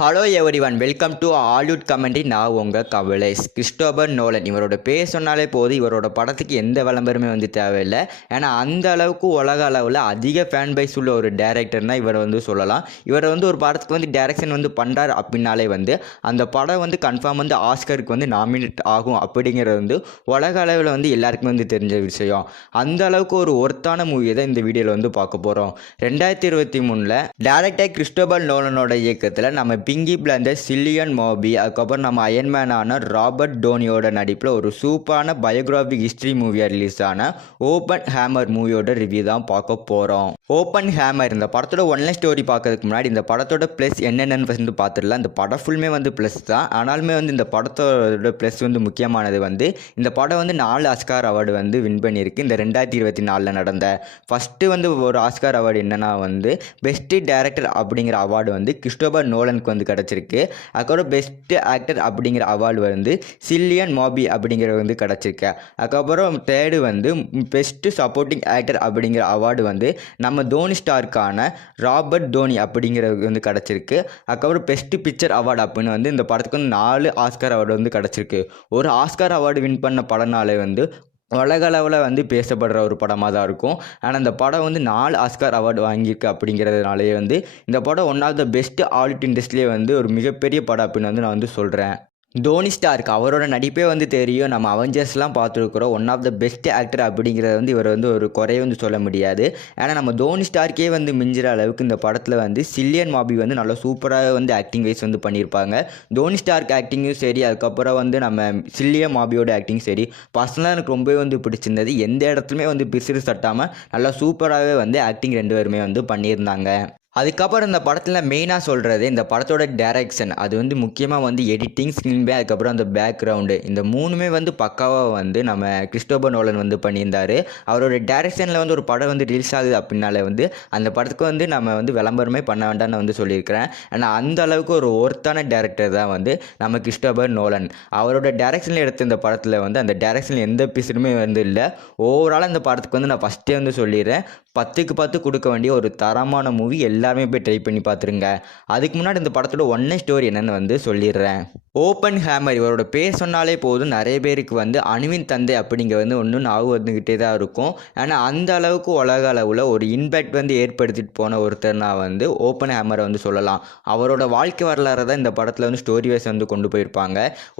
Hello everyone, welcome to Hollywood commentary. நான் உங்கள் கவலேஷ். Christopher Nolan இவரோட பேர் சொன்னாலே போதும், இவரோட படத்துக்கு எந்த விளம்பரமே வந்து தேவையில்லை. ஏன்னா அந்த அளவுக்கு உலக அளவில் அதிக ஃபேன் பைஸ் உள்ள ஒரு டேரக்டர்னா இவரை வந்து சொல்லலாம். இவரை வந்து ஒரு படத்துக்கு வந்து டேரக்ஷன் வந்து பண்ணுறாரு அப்படின்னாலே வந்து அந்த படம் வந்து கன்ஃபார்ம் வந்து ஆஸ்கருக்கு வந்து நாமினேட் ஆகும் அப்படிங்கிறது வந்து உலக அளவில் வந்து எல்லாருக்குமே வந்து தெரிஞ்ச விஷயம். அந்த அளவுக்கு ஒரு ஒர்த்தான மூவியை தான் இந்த வீடியோவில் வந்து பார்க்க போகிறோம். 2023 டேரக்டர் கிறிஸ்டோபர் நோலனோட இயக்கத்தில் நம்ம பிங்கி பிளைண்டர்ஸ், சில்லியன் மர்ஃபி, அதுக்கப்புறம் நம்ம அயன்மேனான ராபர்ட் டோனியோட நடிப்பில் ஒரு சூப்பரான பயோகிராஃபிக் ஹிஸ்ட்ரி மூவியாக ரிலீஸ் ஆன ஓப்பன் ஹேமர் மூவியோட ரிவ்யூ தான் பார்க்க போகிறோம். ஓப்பன் ஹேமர் இந்த படத்தோட ஒன்லைன் ஸ்டோரி பார்க்கறதுக்கு முன்னாடி இந்த படத்தோட ப்ளஸ் என்னென்னு வந்து பார்த்துடலாம். இந்த படம் ஃபுல்லுமே வந்து ப்ளஸ் தான். ஆனாலுமே வந்து இந்த படத்தோட ப்ளஸ் வந்து முக்கியமானது வந்து இந்த படம் வந்து 4 ஆஸ்கார் அவார்டு வந்து வின் பண்ணியிருக்கு. இந்த 2024 நடந்த ஃபஸ்ட்டு வந்து ஒரு ஆஸ்கார் அவார்டு என்னென்னா வந்து பெஸ்ட்டு டேரக்டர் அப்படிங்கிற அவார்டு வந்து கிறிஸ்டோபர் நோலனுக்கு வந்து கிடச்சிருக்கு. அதுக்கப்புறம் பெஸ்ட் ஆக்டர் அப்படிங்கிற அவார்டு வந்து சில்லியன் மர்ஃபி அப்படிங்கிற வந்து கிடச்சிருக்கு. அதுக்கப்புறம் தேர்டு வந்து பெஸ்ட் சப்போர்ட்டிங் ஆக்டர் அப்படிங்கிற அவார்டு வந்து நம்ம தோனி ஸ்டாருக்கான ராபர்ட் டோனி அப்படிங்கிறது வந்து கிடச்சிருக்கு. அதுக்கப்புறம் பெஸ்ட் பிக்சர் அவார்டு அப்படின்னு வந்து இந்த படத்துக்கு வந்து 4 ஆஸ்கார் அவார்டு வந்து கிடச்சிருக்கு. ஒரு ஆஸ்கார் அவார்டு வின் பண்ண படம்னாலே வந்து உலக அளவில் வந்து பேசப்படுற ஒரு படமாக தான் இருக்கும். ஆனால் இந்த படம் வந்து 4 ஆஸ்கார் அவார்டு வாங்கியிருக்கு அப்படிங்கிறதுனாலே வந்து இந்த படம் one of the best Hollywood இண்டஸ்ட்ரியிலே வந்து ஒரு மிகப்பெரிய படம் அப்படின்னு வந்து நான் வந்து சொல்கிறேன். தோனி ஸ்டாருக்கு அவரோட நடிப்பே வந்து தெரியும். நம்ம அவெஞ்சர்ஸ்லாம் பார்த்துருக்குறோம். One of the best actor அப்படிங்கிறத வந்து இவர் வந்து ஒரு குறைய வந்து சொல்ல முடியாது. ஏன்னா நம்ம தோனி ஸ்டாருக்கே வந்து மிஞ்சிற அளவுக்கு இந்த படத்தில் வந்து சில்லியன் மர்ஃபி வந்து நல்லா சூப்பராக வந்து ஆக்டிங் வைஸ் வந்து பண்ணியிருப்பாங்க. தோனி ஸ்டாருக்கு ஆக்டிங்கும் சரி, அதுக்கப்புறம் வந்து நம்ம சில்லியன் மர்ஃபியோட ஆக்டிங் சரி, பர்சனலாக எனக்கு ரொம்பவே வந்து பிடிச்சிருந்தது. எந்த இடத்துலையுமே வந்து பிசிறு தட்டாமல் நல்லா சூப்பராகவே வந்து ஆக்டிங் 2 பேருமே வந்து பண்ணியிருந்தாங்க. அதுக்கப்புறம் இந்த படத்தில் மெயினாக சொல்கிறது இந்த படத்தோட டைரக்ஷன். அது வந்து முக்கியமாக வந்து எடிட்டிங், ஸ்க்ரீன் பிளே, அதுக்கப்புறம் அந்த பேக்ரவுண்டு, இந்த 3மே வந்து பக்காவாக வந்து நம்ம கிறிஸ்டோபர் நோலன் வந்து பண்ணியிருந்தார். அவரோட டைரக்ஷனில் வந்து ஒரு படம் வந்து ரிலீஸ் ஆகுது அப்படின்னாலே வந்து அந்த படத்துக்கு வந்து நம்ம வந்து விளம்பரமே பண்ண வேண்டாம்னு வந்து சொல்லியிருக்கிறேன். ஆனால் அந்த அளவுக்கு ஒரு ஒர்த்தான டேரக்டர் தான் வந்து நம்ம கிறிஸ்டோபர் நோலன். அவரோட டைரக்ஷனில் எடுத்த இந்த படத்தில் வந்து அந்த டைரக்ஷனில் எந்த பிசுருமே வந்து இல்லை. ஓவராலாக இந்த படத்துக்கு வந்து நான் ஃபஸ்ட்டே வந்து சொல்லிடுறேன், 10க்கு 10 கொடுக்க வேண்டிய ஒரு தரமான மூவி. எல்லாருமே போய் ட்ரை பண்ணி பார்த்துருங்க. அதுக்கு முன்னாடி இந்த படத்தோட ஒன்னை ஸ்டோரி என்னென்னு வந்து சொல்லிடுறேன். ஓப்பன் ஹேமர் இவரோட பேர் சொன்னாலே போதும் நிறைய பேருக்கு வந்து அணுவின் தந்தை அப்படிங்கிற வந்து ஒன்று ஞாபகம் வந்துக்கிட்டே தான் இருக்கும். ஏன்னா அந்த அளவுக்கு உலக அளவில் ஒரு இம்பேக்ட் வந்து ஏற்படுத்திட்டு போன ஒருத்தர்னா வந்து ஓப்பன் ஹேமரை வந்து சொல்லலாம். அவரோட வாழ்க்கை வரலாறு தான் இந்த படத்தில் வந்து ஸ்டோரி வைஸ் வந்து கொண்டு போயிருப்பாங்க.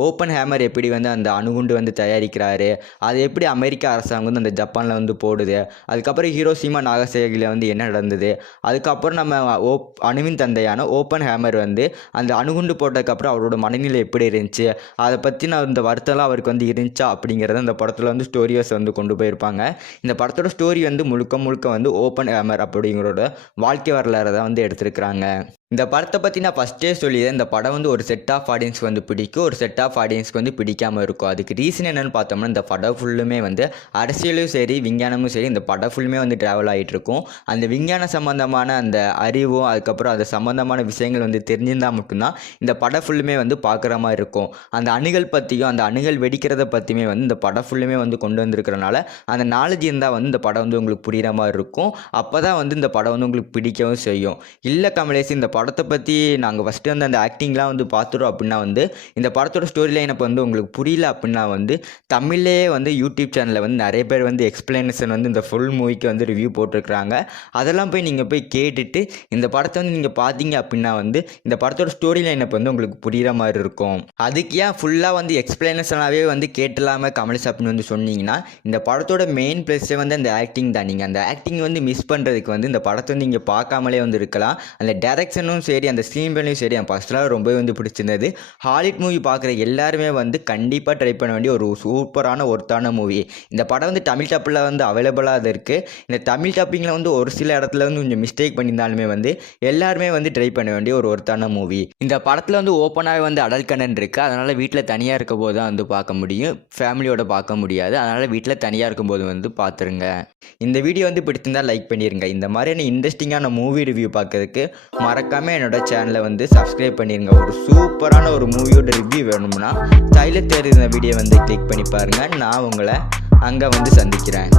ஓப்பன் ஹேமர் எப்படி வந்து அந்த அணுகுண்டு வந்து தயாரிக்கிறாரு, அது எப்படி அமெரிக்க அரசாங்கம் வந்து அந்த ஜப்பானில் வந்து போடுது, அதுக்கப்புறம் ஹீரோஷிமா நாகசாகியில் வந்து என்ன நடந்தது, அதுக்கப்புறம் நம்ம அணுவின் தந்தையான ஓப்பன் ஹேமர் வந்து அந்த அணுகுண்டு போட்டதுக்கப்புறம் அவரோட மனநிலை எப்படி இருந்துச்சு, அதை பற்றி நான் இந்த வருத்தம்லாம் அவருக்கு வந்து இருந்துச்சா அப்படிங்கிறத இந்த படத்தில் வந்து ஸ்டோரிஸ் வந்து கொண்டு போயிருப்பாங்க. இந்த படத்தோட ஸ்டோரி வந்து முழுக்க வந்து ஓப்பன் ஹேமர் அப்படிங்கிறோட வாழ்க்கை வரலாறு தான் வந்து எடுத்திருக்கிறாங்க. இந்த படத்தை பற்றி நான் ஃபஸ்ட்டே சொல்லிடுறேன், இந்த படம் வந்து ஒரு செட் ஆஃப் ஆடியன்ஸ்க்கு வந்து பிடிக்கும், ஒரு செட் ஆஃப் ஆடியன்ஸ்க்கு வந்து பிடிக்காமல் இருக்கும். அதுக்கு ரீசன் என்னென்னு பார்த்தோம்னா இந்த படம் ஃபுல்லுமே வந்து அரசியலும் சரி விஞ்ஞானமும் சரி இந்த படம் ஃபுல்லுமே வந்து ட்ராவல் ஆகிட்டு இருக்கும். அந்த விஞ்ஞான சம்மந்தமான அந்த அறிவும் அதுக்கப்புறம் அது சம்மந்தமான விஷயங்கள் வந்து தெரிஞ்சிருந்தால் மட்டும்தான் இந்த படம் ஃபுல்லுமே வந்து பார்க்குற மாதிரி இருக்கும். அந்த அணுகள் பற்றியும் அந்த அணுகள் வெடிக்கிறத பற்றியுமே வந்து இந்த படம் ஃபுல்லுமே வந்து கொண்டு வந்திருக்கிறனால அந்த நாலேஜ் இருந்தால் வந்து இந்த படம் வந்து உங்களுக்கு புரிகிற மாதிரி இருக்கும். அப்போ தான் வந்து இந்த படம் வந்து உங்களுக்கு பிடிக்கவும் செய்யும். இல்லை கமலேஷ், இந்த படத்தை பற்றி நாங்கள் ஃபஸ்ட்டு வந்து அந்த ஆக்டிங்லாம் வந்து பார்த்துறோம் அப்படின்னா வந்து இந்த படத்தோட ஸ்டோரி லைனை வந்து உங்களுக்கு புரியல அப்படின்னா வந்து தமிழ்லே வந்து யூடியூப் சேனலில் வந்து நிறைய பேர் வந்து எக்ஸ்பிளனேஷன் வந்து இந்த ஃபுல் மூவிக்கு வந்து ரிவ்யூ போட்டிருக்கிறாங்க. அதெல்லாம் போய் நீங்கள் போய் கேட்டுட்டு இந்த படத்தை வந்து நீங்கள் பார்த்தீங்க அப்படின்னா வந்து இந்த படத்தோட ஸ்டோரி லைனை வந்து உங்களுக்கு புரிகிற மாதிரி இருக்கும். அதுக்கு ஏன் ஃபுல்லாக வந்து எக்ஸ்பிளனேஷனாகவே வந்து கேட்டலாமல் கமலேஷ் அப்படின்னு வந்து சொன்னீங்கன்னா, இந்த படத்தோட மெயின் ப்ளஸ்ஸே வந்து அந்த ஆக்டிங் தான். நீங்கள் அந்த ஆக்டிங் வந்து மிஸ் பண்ணுறதுக்கு வந்து இந்த படத்தை வந்து நீங்கள் பார்க்காமலே வந்து இருக்கலாம். அந்த டைரக்ஷனும் சரி அந்த ஸ்க்ரீன் பிளேயும் சரி என் பர்சனலாக ரொம்பவே வந்து பிடிச்சிருந்தது. ஹாலிவுட் மூவி பார்க்குற எல்லாருமே வந்து கண்டிப்பாக ட்ரை பண்ண வேண்டிய ஒரு சூப்பரான ஒர்த்தான மூவி. இந்த படம் வந்து தமிழ் டப்பில் வந்து அவைலபிளாக இருக்குது. இந்த தமிழ் டப்பிங்கில் வந்து ஒரு சில இடத்துல வந்து கொஞ்சம் மிஸ்டேக் பண்ணியிருந்தாலுமே வந்து எல்லாருமே வந்து ட்ரை பண்ண வேண்டிய ஒரு ஒர்த்தான மூவி. இந்த படத்தில் வந்து ஓப்பனாகவே வந்து அடல்ட் கண்டென்ட் இருக்குது. அதனால் வீட்டில் தனியாக இருக்க போது தான் வந்து பார்க்க முடியும், ஃபேமிலியோட பார்க்க முடியாது. அதனால் வீட்டில் தனியாக இருக்கும்போது வந்து பார்த்துருங்க. இந்த வீடியோ வந்து பிடிச்சிருந்தால் லைக் பண்ணிடுங்க. இந்த மாதிரியான இன்ட்ரெஸ்டிங்கான மூவி ரிவ்யூ பார்க்கறதுக்கு மறக்காமல் என்னோட சேனலை வந்து சப்ஸ்கிரைப் பண்ணிடுங்க. ஒரு சூப்பரான ஒரு மூவியோட ரிவ்யூ வேணும்னா சைடில் தெரியுற வீடியோ வந்து கிளிக் பண்ணி பாருங்கள். நான் உங்களை அங்கே வந்து சந்திக்கிறேன்.